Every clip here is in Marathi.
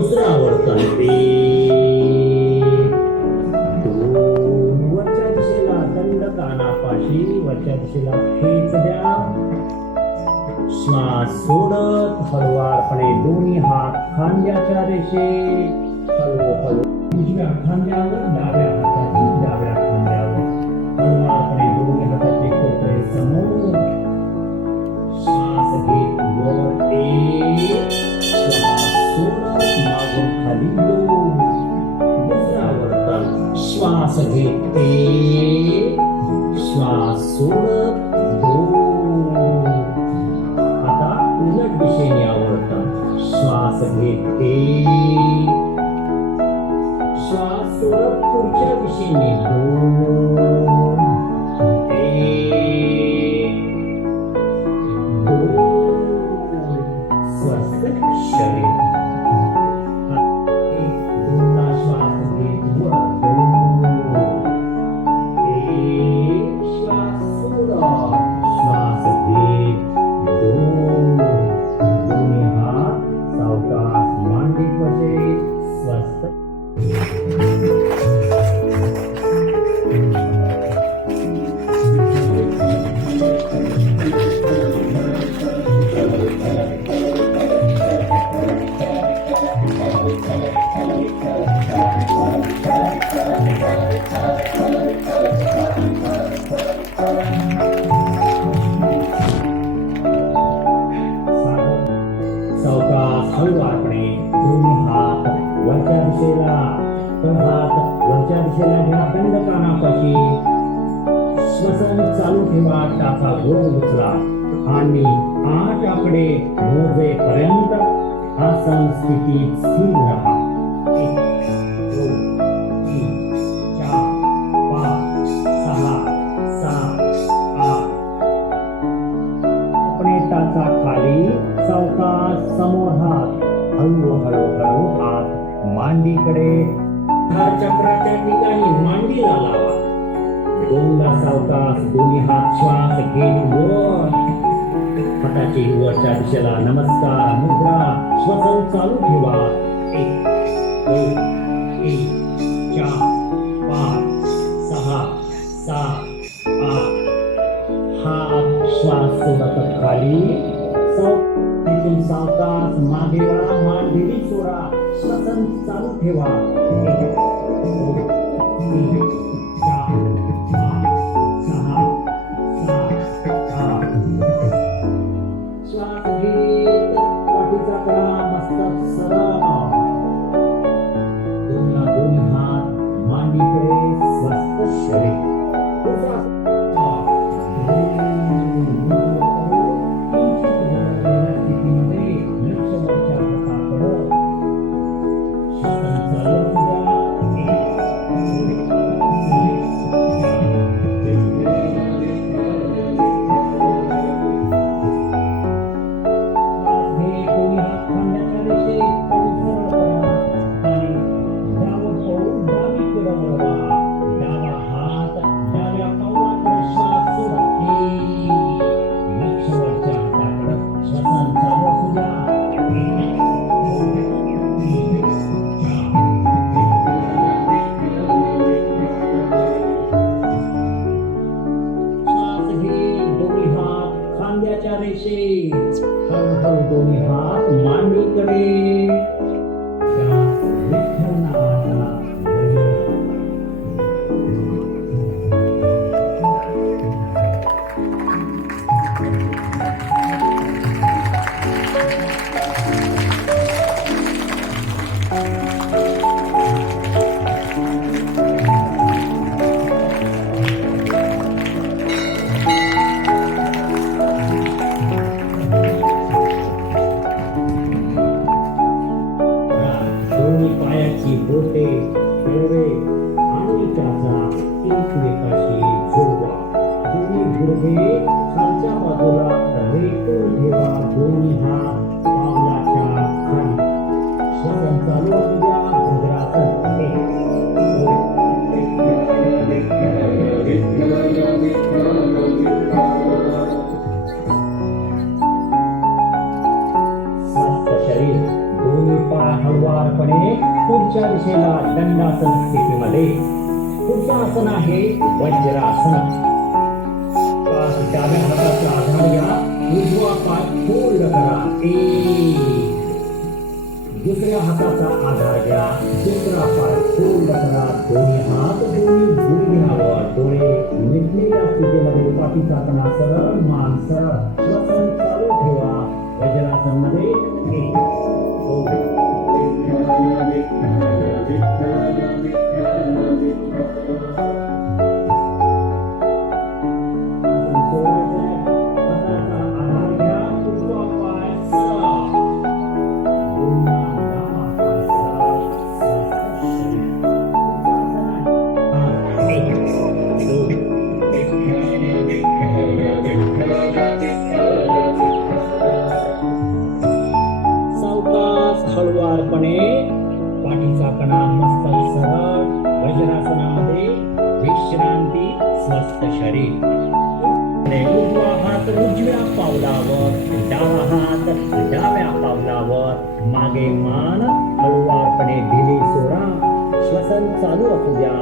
दुसरा वर्तन ते वरच्या दिशेला दंड कानापाशी वरच्या दिशेला खेच द्या. श्वास सोडत हळुवारपणे दोन्ही हात खांद्याच्या रेषेत हळूहळू उजव्या खांद्यावर डाव्या खांद्यावर हळुवारपणे दोन्ही हाताचे कोपरे समोर. श्वास घेत वर एक, श्वास सोडत मागून खाली दोन. दुसरा वर्तन श्वास घेत एक, श्वास सोडत दोन. आता उलट दिशेने वर्तन श्वास घेत एक, श्वास सोडत पुढच्या दिशेने दोन. स्वस्थ शरीर. दोनदा श्वास घेत वर दोन. एक श्वास सोडत श्वास घेत दोन. दोन्ही हात सावकाश मांडीत बसेल. स्वस्थ. सावकाश हळुवारपणे दोन्ही हात वरच्या दिशेला, तर हात वरच्या दिशेला घ्या दंड कानापाशी. श्वसन चालू ठेवा. टाचा गोल उचला आणि 8 आकडे मोजेपर्यंत आसन स्थितीत स्थिर राहा. 1 2 3 4 5 6 7 8. अपने टाचा खाली. सावकाश समोर हात. हळूहळू हात मांडीकडे. चक्राच्या ठिकाणी मांडीला लावा. दोनदा सावकाश दोन्ही हात श्वास घेऊन वर. हाताची वरच्या दिशेला नमस्कार मुद्रा. श्वसन चालू ठेवा. 1 2 3 4 5 6 7 8. हात श्वास सोडत खाली. तिथून सावकाश मागे वळा. मान दिली सोडा. श्वसन चालू ठेवा. 1 2 3 4 5 6 7 8. श्वास घेत पाठीचा कळा मस्तक सरळ. दोन्ही हात मांडीकडे. स्वस्थ शरीर. हळूहळू दोन्ही हात मांडीकडे. पायाची बोटे तळवे आणि टाचा एकमेकाशी जोडवा. दोन्ही गुडघे खालच्या बाजूला रेटून ठेवा. दोन्ही हात पावलाच्या खाली. श्वसन चालू असू द्या. भद्रासन. स्वस्थ शरीर. दोन्ही पाय हळुवारपणे पुढच्या दिशेला दंडासन स्थितीमध्ये. पुढचं आसन आहे वज्रासन. डाव्या हाताचा आधार घ्या, उजवा पाय फोल्ड करा. दुसऱ्या हाताचा आधार घ्या, दुसरा पाय फोल्ड करा. दोन्ही हात दोन्ही गुडघ्यावर, डोळे मिटलेल्या स्थितीमध्ये, पाठीचा कणा सरळ, मान सरळ. श्वसन चालू ठेवा. वज्रासन मध्ये 1 2 हळुवारपणे पाठीचा कणा मस्तक सरळ. वज्रासनामध्ये विश्रांती, स्वस्थ शरीर. उजवा हात उजव्या पावलावर, डावा हात डाव्या पावलावर. मागे मान हळुवारपणे ढिली सोडा. श्वसन चालू असू द्या.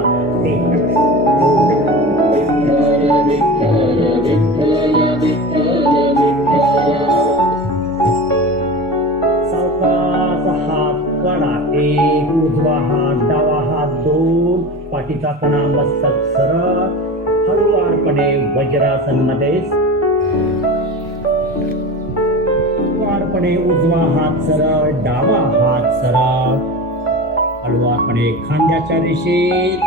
1 उजवा हात डावा हात 2. पाठीचा कणा मस्तक सरळ. हळुवारपणे वज्रासन मध्ये. हळुवारपणे उजवा हात सरळ, डावा हात सरळ. हळुवारपणे खांद्याच्या दिशेत,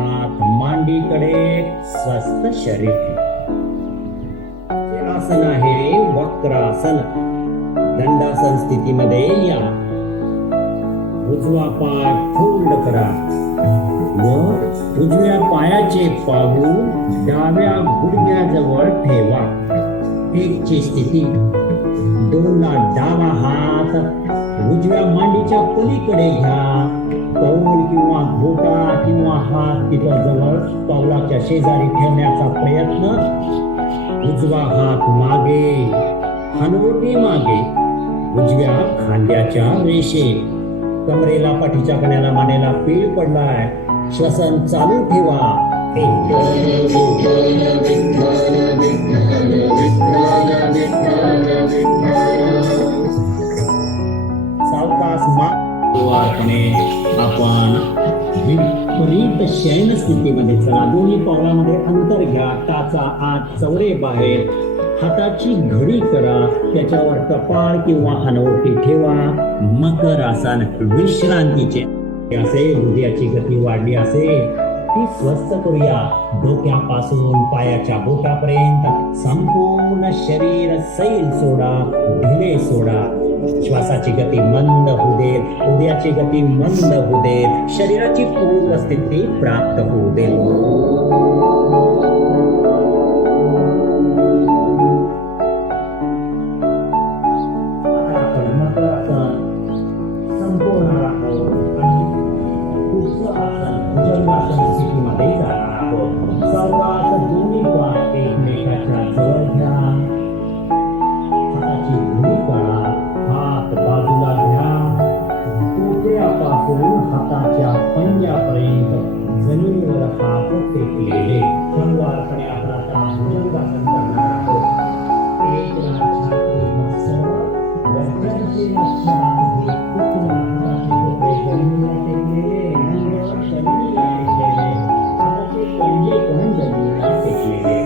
हात मांडीकडे, स्वस्थ शरीर. हे आसन आहे वक्रासन. दंडासन स्थितीमध्ये या. उजवा पाय फोल्ड करा व उजव्या पायाचे पाऊल डाव्या गुडघ्याजवळ ठेवा. 1 ची स्थिती. 2 ला डावा हात उजव्या मांडीच्या पलीकडे घ्या. पाऊल किंवा घोटा किंवा हात तिथं जवळ पावलाच्या शेजारी ठेवण्याचा प्रयत्न. उजवा हात मागे, हनुवटी मागे, उजव्या खांद्याच्या रेषेत. कमरेला, पाठीच्या कण्याला, मानेला पीळ पडलाय. श्वसन चालू ठेवा. 1 सावकाश मार्गवारपणे आपण विपरीत शयन स्थितीमध्ये चला. दोन्ही पावलामध्ये अंतर घ्या. टाचा आत, चवरे बाहेर. हाताची घडी करा. त्याच्यावर कपाळ किंवा हनुवटी ठेवा. मकर आसन विश्रांतीचे असेल. हृदयाची गती वाढली असेल ती स्वस्थ करूया. डोक्यापासून पायाच्या बोटापर्यंत संपूर्ण शरीर सैल सोडा, ढिले सोडा. श्वासाची गती मंद होऊ दे, हृदयाची गती मंद होऊ दे, शरीराची पूर्ण स्थिती प्राप्त होऊ दे. दोन्ही पाय एकमेकाच्या जवळ घ्या. हाताची घडी करा. हात बाजूला घ्या. कोपऱ्यापासून हाताच्या पंजापर्यंत जमिनीवर हात टेकलेले. हळुवारपणे आपण आता भुजंगासन करणार आहोत. एक छाती मस्त वरच्याची छाती पुन्हा हाताचे कोपरे जमिनीला टेकलेले. अंग जमिनीला टेकलेले. हाताचे पंजे पण जमिनीला टेकलेले.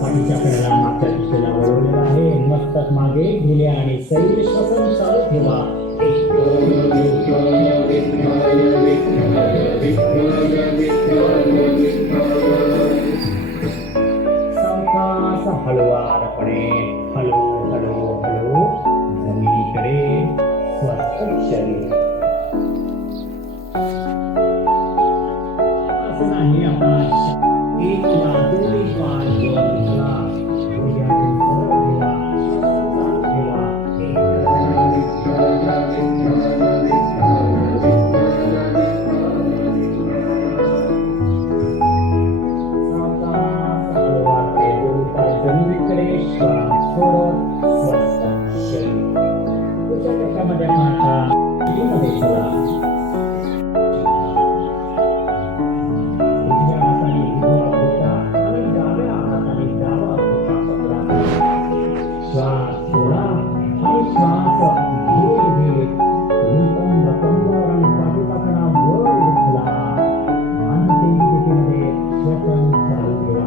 पाठीच्या कण्याला मागच्या दिशेला वळवलेला आहे. मस्तक मागे ढिले आणि सैल. श्वसन चालू ठेवा. सावकाश हळुवारपणे हळू हळू हळू जमिनीकडे स्वस्थ शरीर. असं नाही आपण एक ला दोन्ही पाय वर उचला. डोक्यातून सरळ ठेवा. श्वसन मध्ये चला. उजव्या हाताने उजवा घोटा आणि डाव्या हाताने डावा घोटा पकडा. श्वास सोडा आणि श्वास घेत नितंब कंबर आणि पाठीचा कणा वर उचला. अंतिम स्थितीमध्ये श्वसन चालू ठेवा.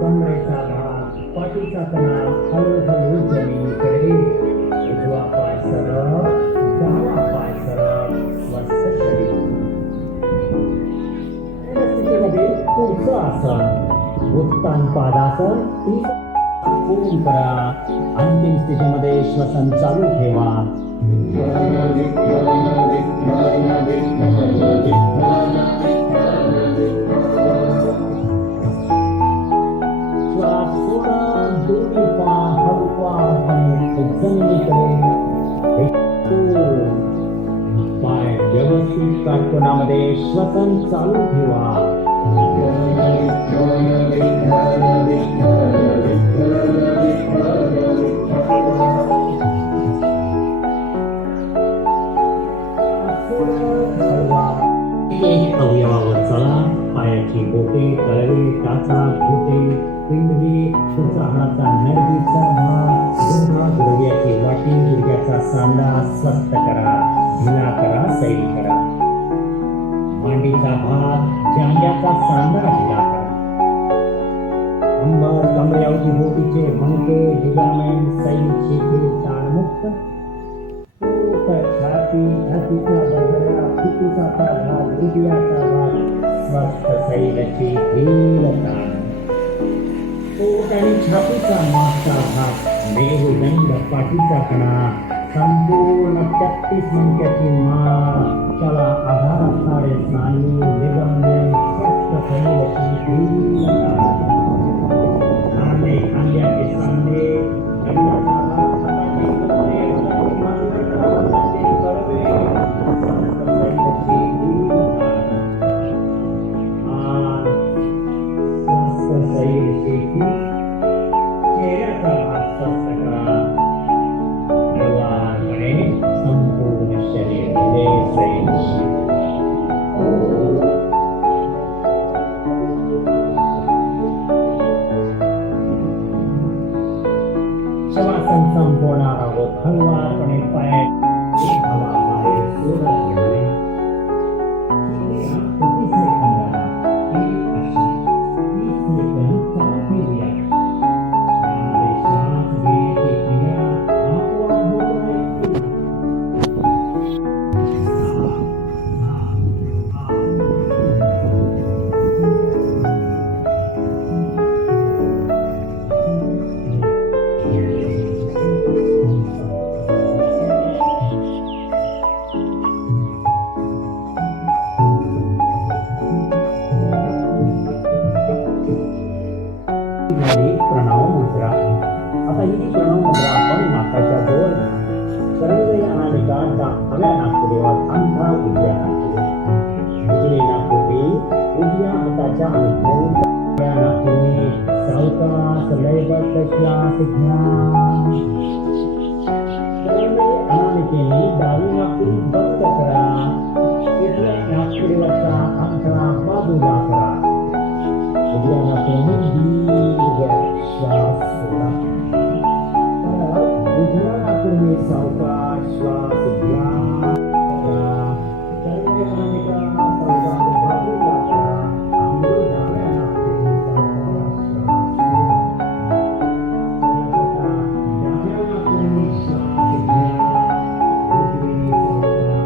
कमरेचा भाग पाठीचा कणा हळूहळू जमिनीकडे. उजवा पाय सरळ, डावा पाय सरळ, स्वस्थ शरीर. स्थितीमध्ये पुढचं आसन उत्तान पादासन. पूर्ण करा. अंतिम स्थितीमध्ये श्वसन चालू ठेवा. श्वास सोडा. दोन्ही पाय हळूवारपणे जमिनीकडे. पाय व्यवस्थित काटकोनामध्ये श्वसन चालू ठेवा. एक अवयवावर चला. पायाची बोटे, तळवे, टाचा, घोटे, पिंडली, पुढचा हाताचा नडगीचा भाग, गुडघ्याची वाटी, गुडघ्याचा सांधा स्वस्थ करा. ढिला करा, सैल करा. मांडीचा भाग, जांघ्याचा सांधा ढिला करा. कंबर, कमरेअवतीभोवतीचे मणके, लिगामेंट, सैल, शेती, ताणमुक्त. छाती, छातीच्या बगड्या, फुफ्फुसाचा भाग, हृदयाचा भाग स्वस्थ सैलची धीरता. पोट आणि छातीचा मागचा भाग, मेरुदंड, पाठीचा कणा, संपूर्ण 33 मणक्याची मान. त्याला आधार असणारे स्नायू, लिगामेंट स्वस्थ सैलची धीरता. खांदे, खांद्याचे सांधे, दंडाचा भाग, हाताचे कंबरे, हाताचे मांडे, हाताचे तळवे स्वस्थ सैलची धीरता. स्वस्थ सैल शेती. चेहऱ्याचा भाग स्वस्थ करा. हळुवारपणे संपूर्ण शरीर मध्ये सैल. शवासन संपवणार आहोत. हळुवारपणे पाय हवा बाहेर सोडत घेऊया. प्रति सेकंदाला एक अशी 30 सेकंद चालू ठेवूया. यामध्ये श्वास घ्यायची क्रिया आपोआप होत राहील. प्रणव मुद्रा. आता ही प्रणव मुद्रा आपण नाकाच्या जवळ सर्व अनामिका डाव्या नाकपुडीवर अंधा उजव्या नाकपुडी. उजवी नाकपुडी उजव्या हाताच्या अंगठ्याने डाव्या नाकपुडी सावकाश लयबद्ध श्वास घ्या. सर्व अनामिकेने डावी नाकपुडी बंद करा. उजव्या नाकपुडीवरचा अंगठा बाजूला करा. उजव्या नाकपुडीने श्वास सोडा. उजव्या नाकपुडीने सावकाश श्वास घ्या. सर्व अनामिका सावकाश बाजूला करा. अंगुळ डाव्या नाकपुडीने सावकाश श्वास सोडा. डाव्या नाकपुडीने श्वास घ्या. उजवीने सावकाश सोडा.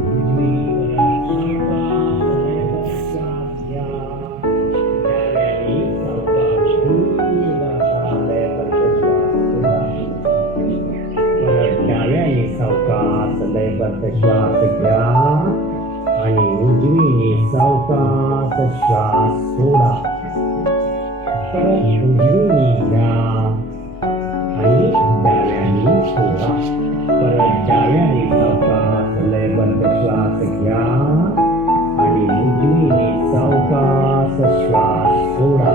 उजवीकडे सावकाश लयबद्ध श्वास घ्या. सावकाश लयबद्ध श्वास घ्या आणि उजवीने सावकाश श्वास सोडा. परत उजवीने घ्या आणि डाव्याने सोडा. परत डाव्याने सावकाश लयबद्ध श्वास घ्या आणि उजवीने सावकाश श्वास सोडा.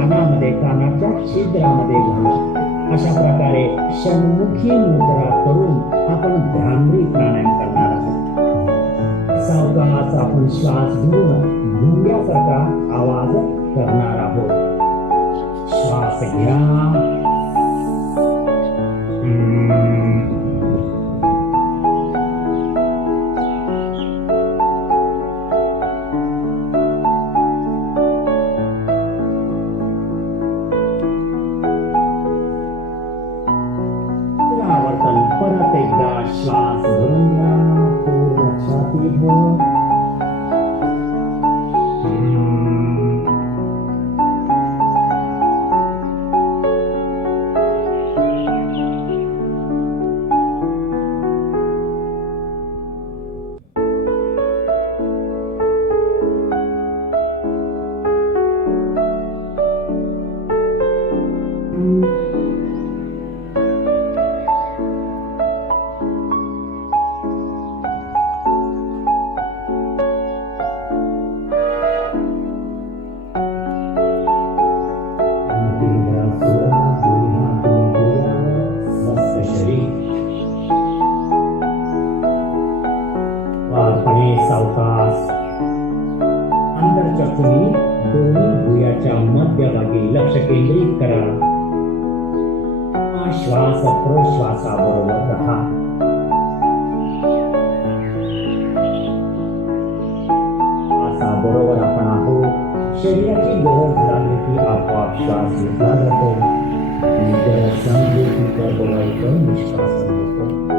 कानामध्ये कानाच्या छिद्रामध्ये घालून अशा प्रकारे षण्मुखी मुद्रा करून आपण भ्रामरी प्राणायाम करणार आहोत. सावकाश आपण श्वास घेऊन भुंग्यासारखा आवाज करणार आहोत. श्वास घ्या. परत एकदा श्वास भरून घ्या. पूर्ण छातीभर. सावकाश अंतरचक्षुनी दोन्ही भुयाच्या मध्यभागी लक्ष केंद्रित करा. श्वास प्रश्वासाबरोबर राहा. श्वासाबरोबर आपण आहोत. शरीराची गरज लागली की आपोआप श्वास घेतला जातो. निष्कासन होतो.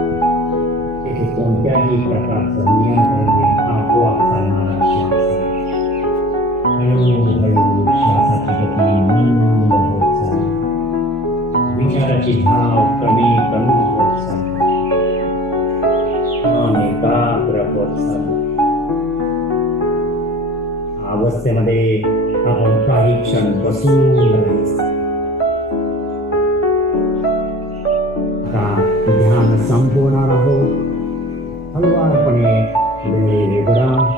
कोणत्याही प्रकारचं नियंत्रण आपोआप चालणारा श्वास आहे. हळूहळू श्वासाची गती मंद होत चालली. विचाराची धाव कमी कमी होत चालली. मन एकाग्र होत चालले. अवस्थेमध्ये आपण काही क्षण बसून राहायचं. आता ध्यान संपवणार आहोत. हलवारपणे डोळे उघडा.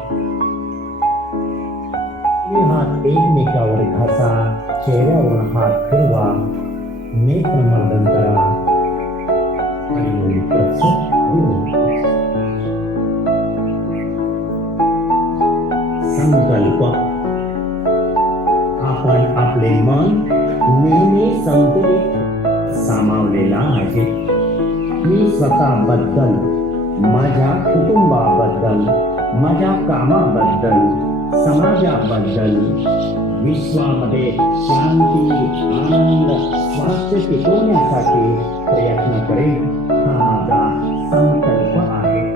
हात एकमेकावर घासा. चेहऱ्यावर हात फिरवा. नेत्रमर्दन करा आणि संकल्प. आपण आपले मन नेहमी संतुलित सामावलेला आहे. मी स्वतःबद्दल, माझ्या कुटुंबाबद्दल, माझ्या कामाबद्दल, समाजाबद्दल, विश्वामध्ये शांती, आनंद, स्वास्थ्य टिकवण्यासाठी प्रयत्न करेन. हा माझा संकल्प आहे.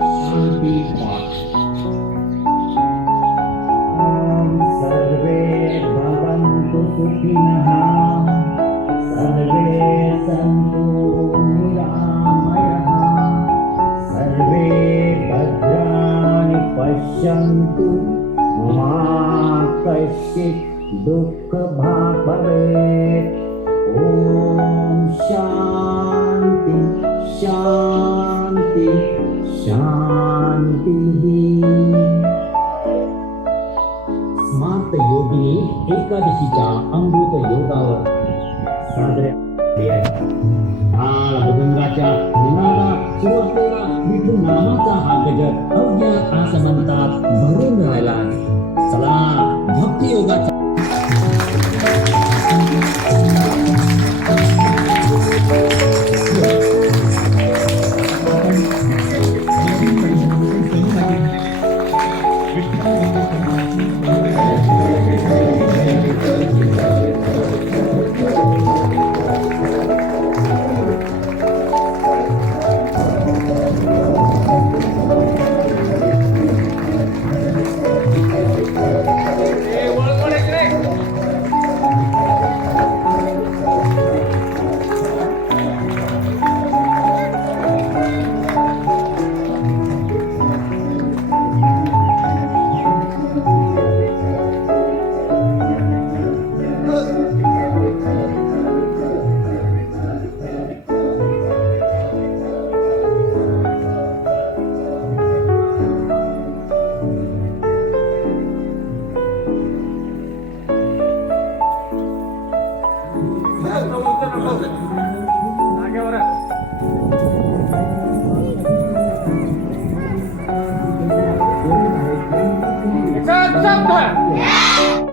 शांती सर्वे भवन्तु सुखिनः. सर्वे सन्तु निरामयः. सर्वे भद्राणि पश्यन्तु. मा कश्चित् दुःखभाग् भवेत्. ॐ शान्ति शान्ति शान्तिः. स्मार्त योगिनी एकादशीच्या अमृत योगावर साजऱ्या अभंगाच्या निनादात सुरू असलेला विठू नामाचा हा गजर अज्ञात असं म्हणतात भरून राहिला. चला भक्ती योगाचा